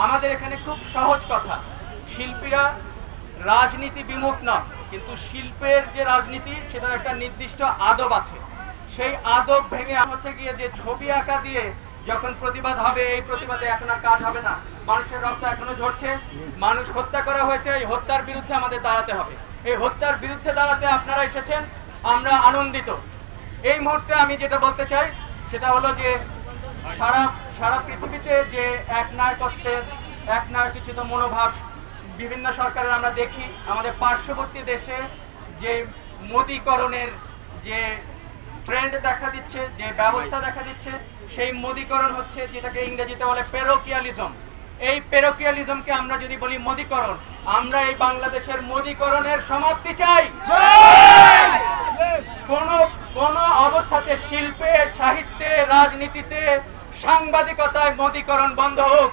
আমাদের এখানে খুব সহজ কথা, শিল্পীরা রাজনীতি বিমুখ না, কিন্তু শিল্পের যে রাজনীতি সেটার একটা নির্দিষ্ট আদব আছে। সেই আদব ভেঙে হচ্ছে গিয়ে যে ছবি আঁকা দিয়ে যখন প্রতিবাদ হবে, এই প্রতিবাদে এখন আর কাজ হবে না। মানুষের রক্ত এখনো ঝরছে, মানুষ হত্যা করা হয়েছে, এই হত্যার বিরুদ্ধে আমাদের দাঁড়াতে হবে। এই হত্যার বিরুদ্ধে দাঁড়াতে আপনারা এসেছেন, আমরা আনন্দিত। এই মুহূর্তে আমি যেটা বলতে চাই সেটা হলো যে সারা পৃথিবীতে যে এক নায়কোচিত মনোভাব বিভিন্ন সরকারের আমরা দেখি, আমাদের পার্শ্ববর্তী দেশে যে মোদীকরণের যে ট্রেন্ড দেখা দিচ্ছে, যে ব্যবস্থা দেখা দিচ্ছে, সেই মোদীকরণ হচ্ছে যেটাকে ইংরেজিতে বলে পেরোকিয়ালিজম। এই পেরোকিয়ালিজমকে আমরা যদি বলি মোদীকরণ, আমরা এই বাংলাদেশের মোদীকরণের সমাপ্তি চাই। কোন অবস্থাতে শিল্পে, সাহিত্যে, রাজনীতিতে, সাংবাদিকতায় মোদীকরণ বন্ধ হোক।